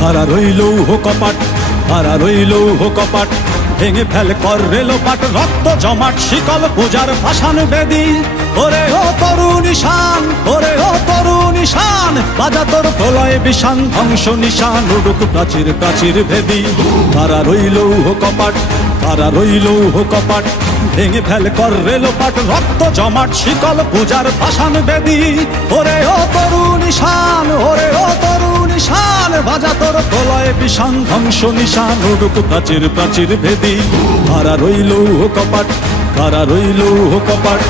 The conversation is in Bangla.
কারা রইল কপাট, কারা রইল কপাট, ভেঙে ফেল কর রেলোপাট, রক্ত জমাট শিকল পূজার ভাসান বেদি। ওরে ও তরুণ ঈশান, ওরে ও তরুণ ঈশান, বাজা তোর প্রলয় বিষান, ধ্বংস নিশান উড়ুক প্রাচীর প্রাচীর ভেদি। কারা রইল কপাট, কারা রইল কপাট, ভেঙে ফেল কর রেলোপাট, রক্ত জমাট শিকল পূজার ভাসান বেদি। ওরে ও তরুণ ঈশান, ওরে ও তরুণ ঈশান, বাজা তোর প্রলয় বিষান, ধ্বংস নিশান উড়ুক প্রাচীর প্রাচীর ভেদি। কারা রইল কপাট, কারা রইল কপাট।